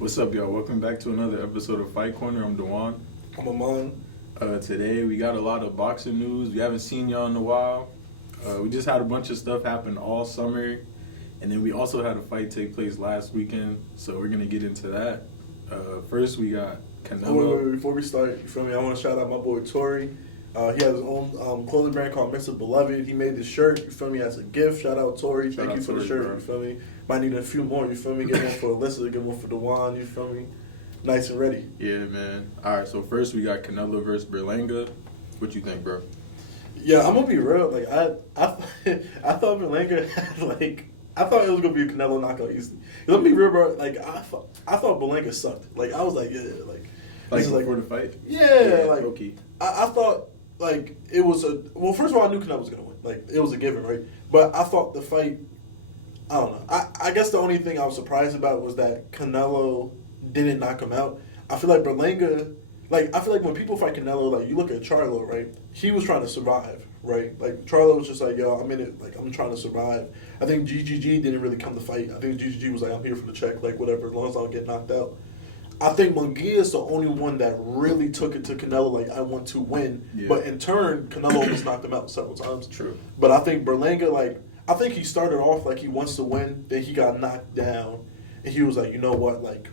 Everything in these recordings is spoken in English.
What's up, y'all? Welcome back to another episode of Fight Corner. I'm Dajuan. I'm Amaan. Today we got a lot of boxing news. We haven't seen y'all in a while. We just had a bunch of stuff happen all summer, and then we also had a fight take place last weekend. So we're gonna get into that. First, we got Canelo. Wait, before we start, you feel me? I want to shout out my boy Tori. He has his own clothing brand called Mr. Beloved. He made this shirt, you feel me, as a gift. Shout out Tori. Thank you for the shirt, you feel me? Might need a few more, you feel me? Get one for Alyssa, get one for Dajuan, you feel me? Nice and ready. Yeah, man. All right, so first we got Canelo versus Berlanga. What you think, bro? Yeah, I'm gonna be real. Like I thought Berlanga had I thought it was gonna be a Canelo knockout easily. Let me be real, bro. Like I thought Berlanga sucked. Like I was like, yeah, like before the fight? Yeah, like okay. I thought like it was first of all I knew Canelo was gonna win. Like it was a given, right? But I thought the fight, I don't know. I guess the only thing I was surprised about was that Canelo didn't knock him out. I feel like Berlanga, I feel like when people fight Canelo, like you look at Charlo, right? He was trying to survive, right? Like Charlo was just like, yo, I'm in it, like I'm trying to survive. I think GGG didn't really come to fight. I think GGG was like, I'm here for the check, like whatever, as long as I don't get knocked out. I think Munguia is the only one that really took it to Canelo, like I want to win. Yeah. But in turn, Canelo almost knocked him out several times. True. But I think Berlanga, I think he started off like he wants to win, then he got knocked down, and he was like, you know what, like,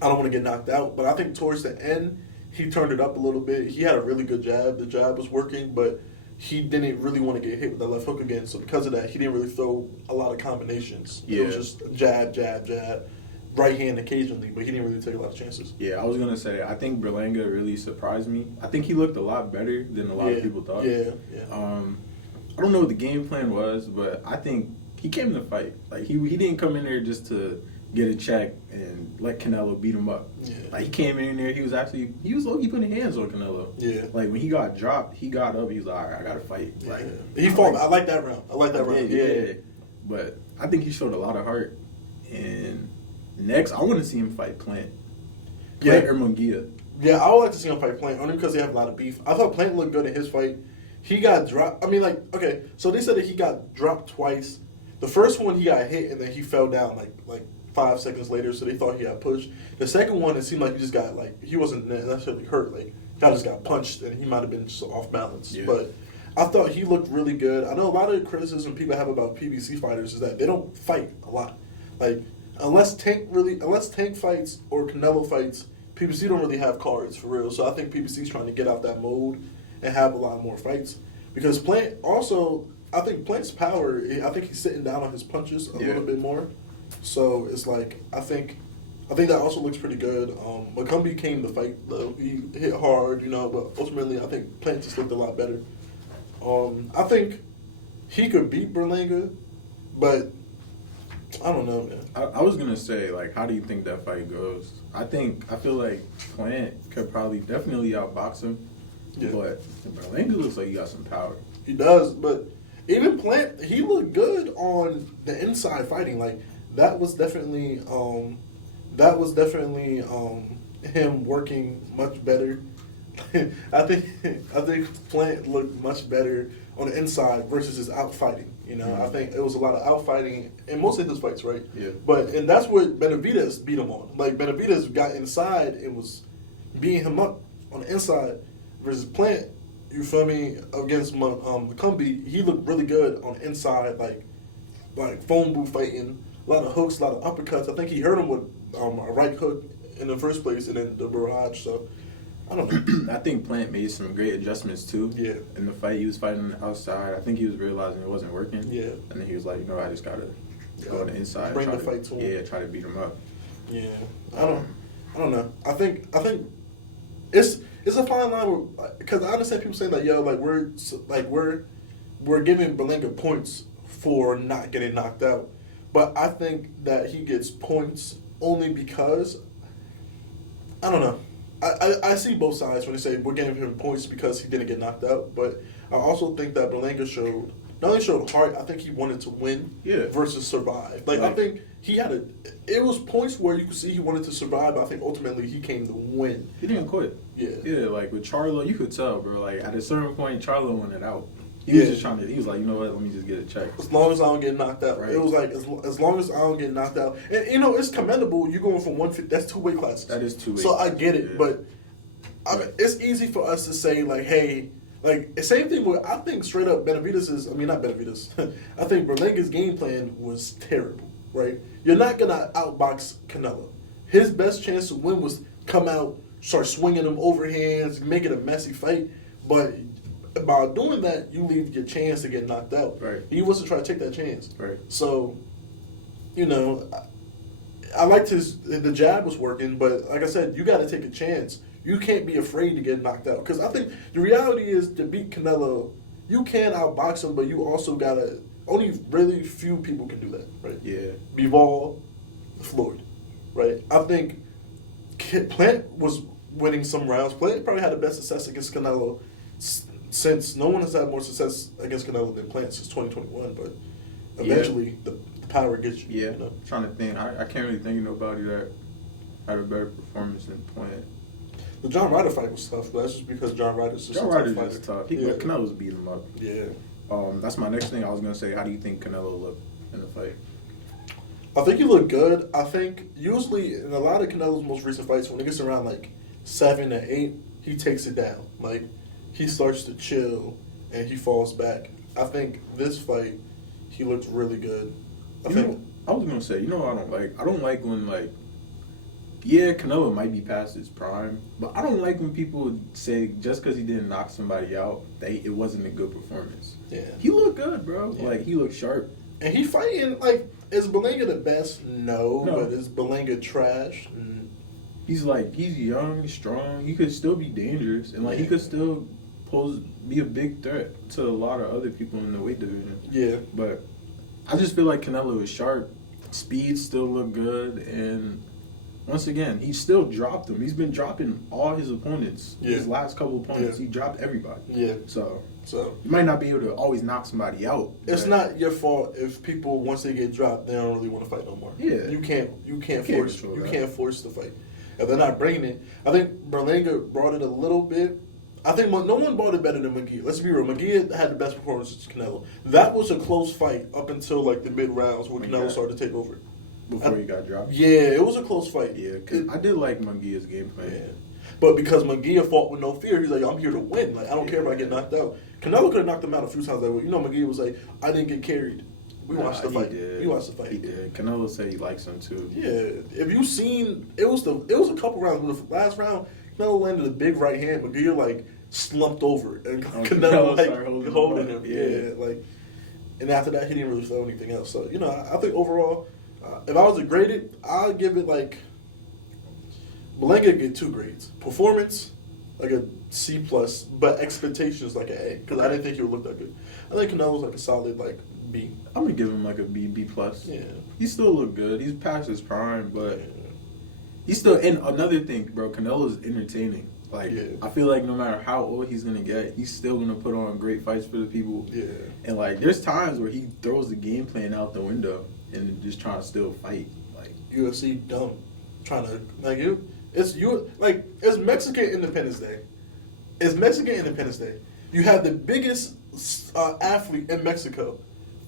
I don't want to get knocked out. But I think towards the end, he turned it up a little bit. He had a really good jab. The jab was working, but he didn't really want to get hit with that left hook again. So because of that, he didn't really throw a lot of combinations. Yeah. It was just jab, jab, jab, right hand occasionally, but he didn't really take a lot of chances. Yeah, I was going to say, I think Berlanga really surprised me. I think he looked a lot better than a lot of people thought. Yeah. I don't know what the game plan was, but I think he came to fight. Like, he didn't come in there just to get a check and let Canelo beat him up. Yeah. Like, he came in there, he was low-key putting hands on Canelo. Yeah. Like, when he got dropped, he got up, he was like, all right, I got to fight. Yeah. Like, he fought. I like that round. I like that round. Yeah. But I think he showed a lot of heart. And next, I want to see him fight Plant. Plant or Munguia. Yeah, I would like to see him fight Plant, only because they have a lot of beef. I thought Plant looked good in his fight. He got dropped. I mean, okay, so they said that he got dropped twice. The first one, he got hit, and then he fell down, like 5 seconds later, so they thought he got pushed. The second one, it seemed like he just got, he wasn't necessarily hurt. Like, guy just got punched, and he might have been just off balance. Yeah. But I thought he looked really good. I know a lot of the criticism people have about PBC fighters is that they don't fight a lot. Like, unless Tank fights or Canelo fights, PBC don't really have cards for real. So I think PBC's trying to get out that mode and have a lot more fights. Because Plant also, I think Plant's power, I think he's sitting down on his punches a little bit more. So it's like, I think that also looks pretty good. McCumbee came to fight though. He hit hard, but ultimately I think Plant just looked a lot better. I think he could beat Berlanga, but I don't know, man. I was gonna say, how do you think that fight goes? I feel like Plant could probably definitely outbox him. Yeah. But Berlanga looks like he got some power. He does, but even Plant, he looked good on the inside fighting. Like that was definitely him working much better. I think Plant looked much better on the inside versus his out fighting. I think it was a lot of out fighting in most of his fights, right? Yeah. And that's what Benavidez beat him on. Like Benavidez got inside and was beating him up on the inside versus Plant. You feel me? Against McCumbee, he looked really good on the inside, like phone booth fighting, a lot of hooks, a lot of uppercuts. I think he hurt him with a right hook in the first place, and then the barrage. So I don't know. I think Plant made some great adjustments too. Yeah. In the fight, he was fighting on the outside. I think he was realizing it wasn't working. Yeah. And then he was like, I just gotta go on the inside. Bring the fight to him. Yeah, try to beat him up. Yeah. I don't know. I think it's a fine line because I understand people saying we're giving Berlanga points for not getting knocked out, but I think that he gets points only because I don't know. I see both sides when they say we're giving him points because he didn't get knocked out, but I also think that Berlanga not only showed heart, I think he wanted to win versus survive. I think it was points where you could see he wanted to survive, but I think ultimately he came to win. He didn't quit. Yeah. Yeah, with Charlo, you could tell, bro. At a certain point, Charlo wanted out. He was just trying to. He was like, you know what? Let me just get a check. As long as I don't get knocked out. Right. It was like as long as I don't get knocked out, and it's commendable. You're going from 150. That's 2 weight classes. That is 2 weight. So I get it, yeah. but I mean, it's easy for us to say like, hey, like the same thing with I think straight up Benavidez is. I mean, not Benavidez. I think Berlanga's game plan was terrible. Right? You're not gonna outbox Canelo. His best chance to win was come out, start swinging him overhands, make it a messy fight, but. By doing that, you leave your chance to get knocked out. Right. He wasn't trying to take that chance. Right. So, you know, I liked the jab was working, but like I said, you got to take a chance. You can't be afraid to get knocked out. Because I think the reality is to beat Canelo, you can outbox him, but you also got to, only really few people can do that, right? Yeah. Bivol, Floyd, right? I think Plant was winning some rounds. Plant probably had the best success against Canelo since no one has had more success against Canelo than Plant since 2021, but eventually the power gets you. Yeah, you know? Trying to think. I can't really think of nobody that had a better performance than Plant. The John Ryder fight was tough, but that's just because John Ryder's just John a tough Ryder's fighter. just tough. Yeah. Canelo's beat him up. Yeah. That's my next thing I was going to say. How do you think Canelo looked in the fight? I think he looked good. I think usually in a lot of Canelo's most recent fights, when it gets around like 7 or 8, he takes it down. Like, he starts to chill and he falls back. I think this fight, he looked really good. I was gonna say, what I don't like? I don't like when yeah, Canelo might be past his prime, but I don't like when people say just because he didn't knock somebody out, that it wasn't a good performance. Yeah. He looked good, bro. Yeah. Like, he looked sharp. And he fighting, like, is Berlanga the best? No. But is Berlanga trash? He's young, strong. He could still be dangerous, and he could still be a big threat to a lot of other people in the weight division. Yeah. But I just feel like Canelo is sharp. Speed still look good, and once again, he still dropped him. He's been dropping all his opponents. Yeah. His last couple opponents, he dropped everybody. Yeah. So you might not be able to always knock somebody out. It's not your fault if people once they get dropped, they don't really want to fight no more. Yeah. You can't force the fight. If they're not bringing it, I think Berlanga brought it a little bit. I think no one brought it better than McGee. Let's be real. McGee had the best performance against Canelo. That was a close fight up until the mid rounds where Canelo started to take over. Before he got dropped. Yeah, it was a close fight. Yeah, cause I did like Munguia's game plan. Yeah. But because Munguia fought with no fear, he's like, I'm here to win. Like, I don't care if I get knocked out. Canelo could have knocked him out a few times. Munguia was like, I didn't get carried. We watched the fight. We watched the fight. He did. Canelo said he likes him too. Yeah. If you seen, it was a couple rounds. The last round, Canelo landed a big right hand. Munguia slumped over, and Canelo holding him. Yeah. And after that, he didn't really throw anything else. So I think overall, if I was to grade it, I'd give it Berlanga get 2 grades. Performance, a C+, but expectations an A, because I didn't think he would look that good. I think Canelo's a solid B. I'm gonna give him a B+. Yeah. He still look good. He's past his prime, but he's still. And another thing, bro, Canelo's entertaining. I feel like no matter how old he's gonna get, he's still gonna put on great fights for the people. Yeah. And there's times where he throws the game plan out the window and just trying to still fight. UFC dumb, trying to it's Mexican Independence Day. It's Mexican Independence Day. You have the biggest athlete in Mexico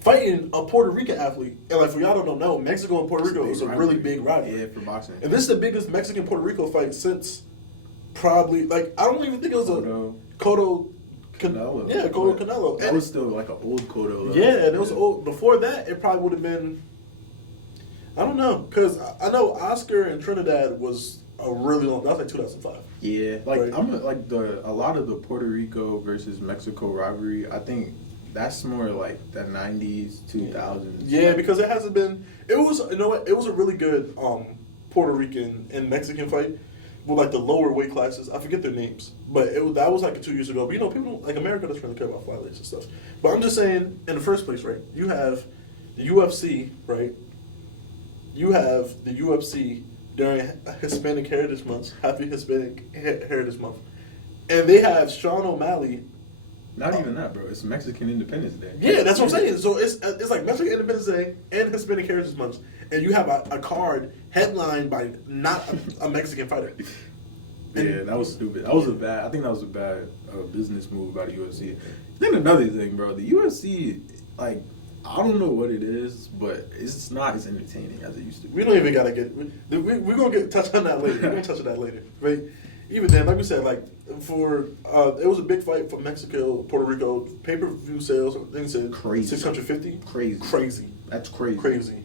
fighting a Puerto Rican athlete. And for y'all don't know, Mexico and Puerto Rico is a really big rivalry. Yeah, for boxing. And this is the biggest Mexican-Puerto Rico fight since probably, I don't even think it was Cotto Canelo. Yeah, Cotto Canelo. That was still an old Cotto. Yeah, and it was old. Before that, it probably would have been, I don't know, because I know Oscar and Trinidad was a really long, that was 2005. Yeah, a lot of the Puerto Rico versus Mexico rivalry, I think that's more the 90s, 2000s. Yeah, because it hasn't been, it was a really good Puerto Rican and Mexican fight with the lower weight classes. I forget their names, but that was 2 years ago. But people America doesn't really care about flyweights and stuff. But I'm just saying, in the first place, right? You have the UFC, right? You have the UFC during Hispanic Heritage Month. Happy Hispanic Heritage Month, and they have Sean O'Malley. Not even that, bro. It's Mexican Independence Day. Yeah, that's what I'm saying. So it's Mexican Independence Day and Hispanic Heritage Month, and you have a card headlined by not a Mexican fighter. Yeah, that was stupid. I think that was a bad business move by the UFC. Then another thing, bro, the UFC, like, I don't know what it is, but it's not as entertaining as it used to be. We don't even gotta get. We're gonna get touch on that later. We're gonna touch on that later, right? Even then, like we said, like for it was a big fight for Mexico, Puerto Rico. Pay-per-view sales, I think said Crazy. 650. Crazy. That's crazy. Crazy.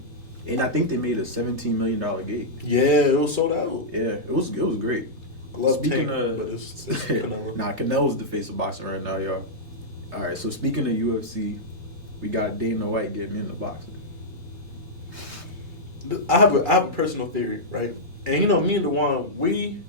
And I think they made a $17 million gate. Yeah, it was sold out. Yeah, it was great. I love Speaking Tank, of, but it's Canelo. Nah, Canelo's the face of boxing right now, y'all. All right, so speaking of UFC, we got Dana White getting into boxing. I have a personal theory, right? And you know, me and Dajuan, we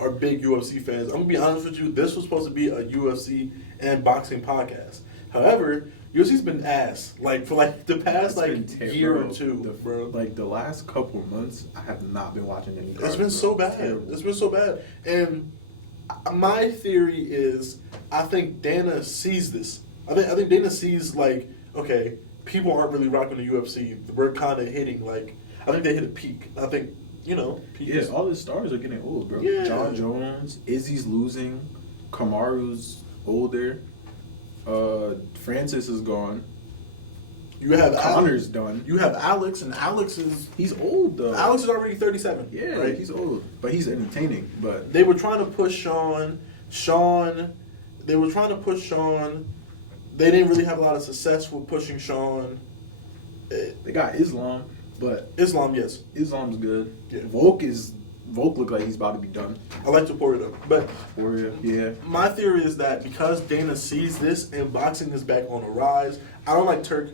are big UFC fans. I'm gonna be honest with you. This was supposed to be a UFC and boxing podcast. However, UFC's been ass like for like the past year or two, bro. Like the last couple months, I have not been watching any. It's been so bad. It's been so bad. And my theory is, I think Dana sees this. I think Dana sees like, okay, people aren't really rocking the UFC. We're kind of hitting like, I think they hit a peak. I think peak. Yeah, all the stars are getting old, bro. Yeah. John Jones, Izzy's losing, Kamaru's older. Francis is gone. You have Connor's done. You have Alex, and He's old though. Alex is already 37. Yeah, right? he's old, but he's entertaining. But they were trying to push Sean. They were trying to push Sean. They didn't really have a lot of success with pushing Sean. They got Islam, but Islam, yes, Islam's good. Yeah. Volk look like he's about to be done. I like Topuria though, but Yeah. my theory is that because Dana sees this and boxing is back on a rise, I don't like Turkey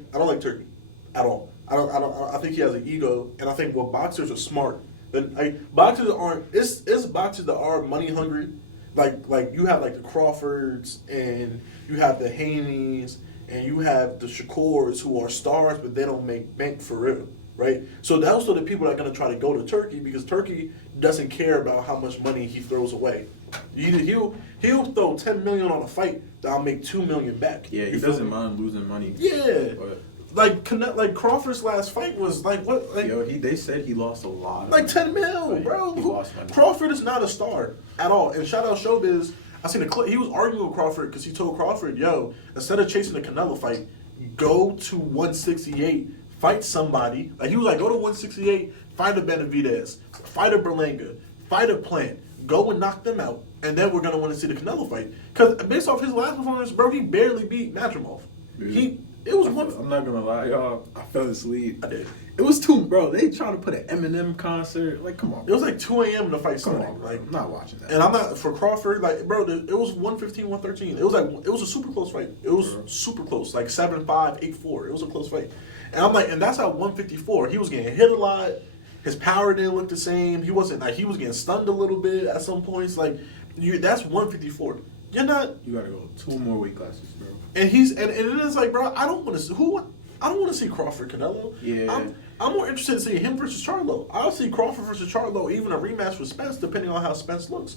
at all. I think he has an ego, and I think boxers are smart. But boxers aren't. It's boxers that are money hungry. Like you have like the Crawfords, and you have the Haneys, and you have the Shakurs who are stars, but they don't make bank for real. Right, so those are the people that are going to try to go to Turkey because Turkey doesn't care about how much money he throws away. He'll throw $10 million on a fight that'll make $2 million back. Yeah, he doesn't mind losing money. Yeah, But, like Crawford's last fight was like what? Like, they said he lost a lot. like 10 mil, bro. He lost money. Crawford is not a star at all. And shout out Showbiz. I seen a clip. He was arguing with Crawford because he told Crawford, "Yo, instead of chasing the Canelo fight, go to 168." Fight somebody. Like he was like, go to 168, fight a Benavidez, fight a Berlanga, fight a Plant, go and knock them out, and then we're gonna want to see the Canelo fight. Because based off his last performance, bro, he barely beat Matrimov. It was one. I'm not gonna lie, y'all. I fell asleep. I did. It was too, bro. They trying to put an Eminem concert. Like, come on. It was like 2 a.m. in the fight Come started. on, bro. Like, I'm not watching that. and I'm not for Crawford. Like, bro, it was 115, 113. It was a super close fight. It was super close, like 7-5, 8-4. It was a close fight. And I'm like, and that's at 154. He was getting hit a lot. His power didn't look the same. He wasn't like he was getting stunned a little bit at some points. Like, that's 154. You're not. You gotta go 2 more weight classes, bro. And he's and it is like, bro, I don't want to see Crawford Canelo. Yeah. I'm more interested in seeing him versus Charlo. I'll see Crawford versus Charlo, even a rematch with Spence, depending on how Spence looks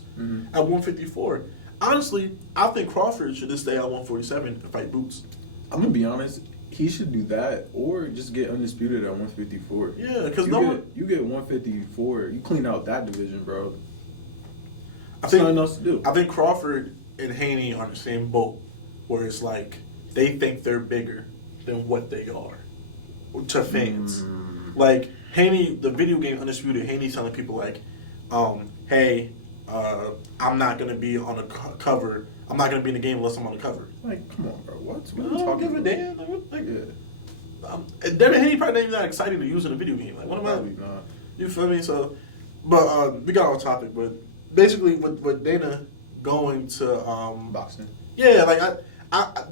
at 154. Honestly, I think Crawford should just stay at 147 and fight Boots. I'm gonna be honest. He should do that, or just get undisputed at 154. Yeah, because you get 154, you clean out that division, bro. I think nothing else to do. I think Crawford and Haney are in the same boat, where it's like they think they're bigger than what they are to fans. Like Haney, the video game Undisputed, Haney's telling people like, "Hey, I'm not gonna be on a cover. I'm not gonna be in the game unless I'm on the cover." Like, come on, bro. What I are you don't talking give a about? damn. Like, Yeah. Devin Haney probably not even that exciting to use in a video game. Like, what am Probably I? not. You feel me? So, but we got off topic. But basically, with Dana going to Boxing. yeah, like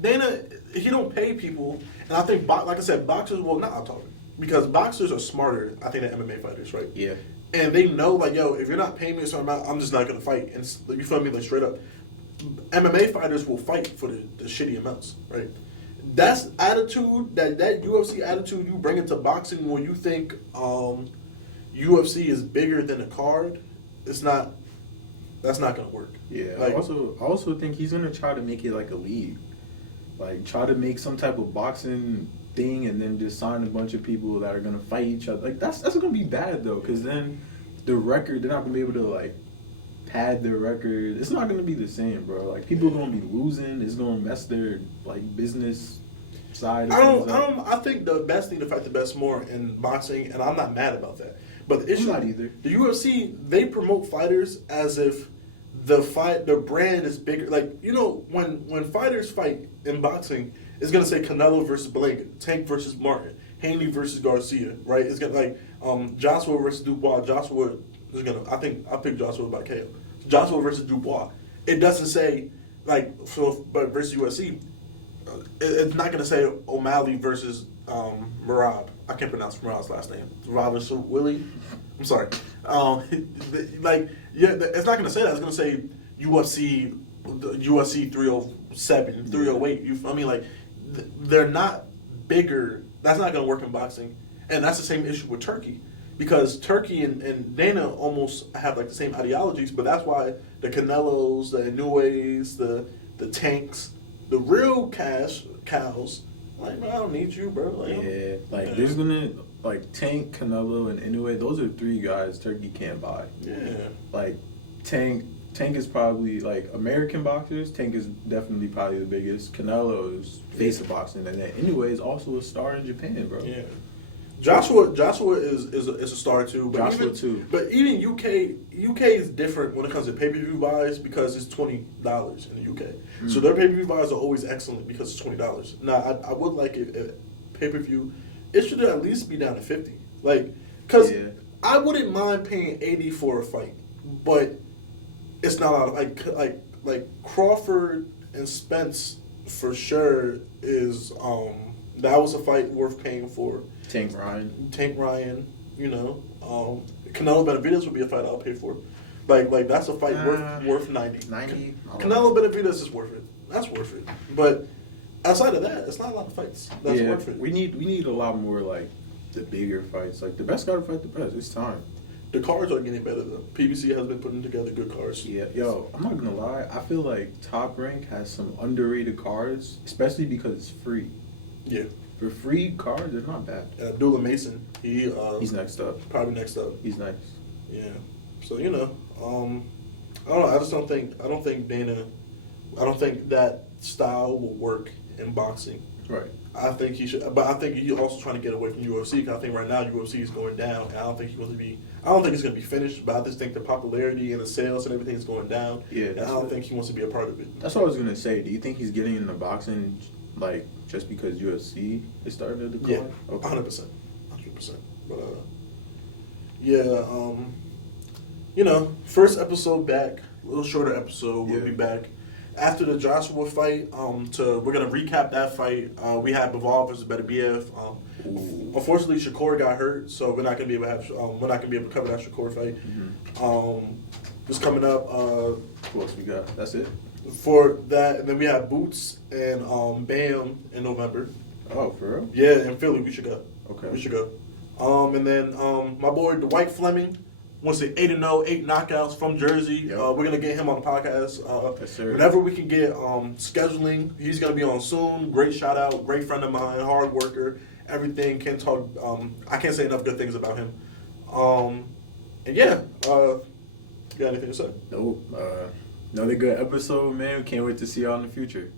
Dana, he don't pay people, and I think like I said, boxers. Well, not I'm talking because boxers are smarter, I think, than MMA fighters, right? Yeah. And they know, like, yo, if you're not paying me a certain amount, I'm just not gonna fight. And you feel me, like straight up. MMA fighters will fight for the shitty amounts, right? That's attitude, that UFC attitude you bring into boxing where you think UFC is bigger than a card. That's not gonna work. Yeah. Like, I also think he's gonna try to make it like a league, like try to make some type of boxing thing, and then just sign a bunch of people that are gonna fight each other. Like that's gonna be bad though, because then the record, they're not gonna be able to like pad their record. It's not gonna be the same, bro. Like people are gonna be losing. It's gonna mess their like business side. I think the best thing to fight the best more in boxing, and I'm not mad about that. But the issue, I'm not either. The UFC, they promote fighters as if the brand is bigger. Like, you know, when fighters fight in boxing, it's gonna say Canelo versus Berlanga, Tank versus Martin, Haney versus Garcia, right? It's gonna Joshua versus Dubois. Joshua is gonna. I think I picked Joshua by KO. Joshua versus Dubois. It doesn't say but versus UFC. It's not gonna say O'Malley versus Merab. I can't pronounce Merab's last name. Robert Willie. I'm sorry. It's not gonna say that. It's gonna say UFC 307, 308. They're not bigger. That's not gonna work in boxing, and that's the same issue with Turkey, because Turkey and Dana almost have like the same ideologies. But that's why the Canelos, the Inoues, the Tanks, the real cows. Like, man, I don't need you, bro. There's gonna Tank, Canelo, and Inoue. Those are three guys Turkey can't buy. Yeah. Like Tank is probably like American boxers. Tank is definitely probably the biggest. Canelo is face of boxing, and then Inoue is also a star in Japan, bro. Yeah. Joshua is a star too. But But even UK is different when it comes to pay-per-view buys because it's $20 in the UK. Mm. So their pay-per-view buys are always excellent because it's $20. Now I would like a pay-per-view. It should at least be down to $50. Because I wouldn't mind paying $80 for a fight, but it's not a lot of like Crawford and Spence for sure is that was a fight worth paying for. Tank Ryan, you know, Canelo Benavidez would be a fight I'll pay for. Like that's a fight worth 90. Canelo Benavidez is worth it. That's worth it. But outside of that, it's not a lot of fights that's worth it. We need a lot more like the bigger fights. Like the best gotta fight the best. It's time. The cards are getting better though. PBC has been putting together good cards. Yeah, yo, I'm not gonna lie. I feel like Top Rank has some underrated cards, especially because it's free. Yeah. For free cards, they're not bad. Dula Mason, he's next up. Probably next up. He's next. Yeah. So I don't know. I don't think that style will work in boxing. Right. I think he should, but I think he's also trying to get away from UFC because I think right now UFC is going down, and I don't think it's going to be finished. But I just think the popularity and the sales and everything is going down. Yeah. And I don't think he wants to be a part of it. That's what I was gonna say. Do you think he's getting into boxing just because UFC is starting to decline? Yeah. 100%. But first episode back, a little shorter episode. We'll be back after the Joshua fight. We're gonna recap that fight. We had Bivol versus Beterbiev. Unfortunately, Shakur got hurt, so we're not gonna be able to cover that Shakur fight. Mm-hmm. It's coming up. Who else we got? That's it for that, and then we have Boots and Bam in November. Oh, for real? Yeah, in Philly, we should go. Okay, we should go. And then my boy Dwight Fleming wants to 8-0, 8 knockouts from Jersey. Yep. We're gonna get him on the podcast. Yes, sir. Whenever we can get scheduling, he's gonna be on soon. Great shout out, great friend of mine, hard worker, everything. Can talk. I can't say enough good things about him. You got anything to say? Nope. Another good episode, man. We can't wait to see y'all in the future.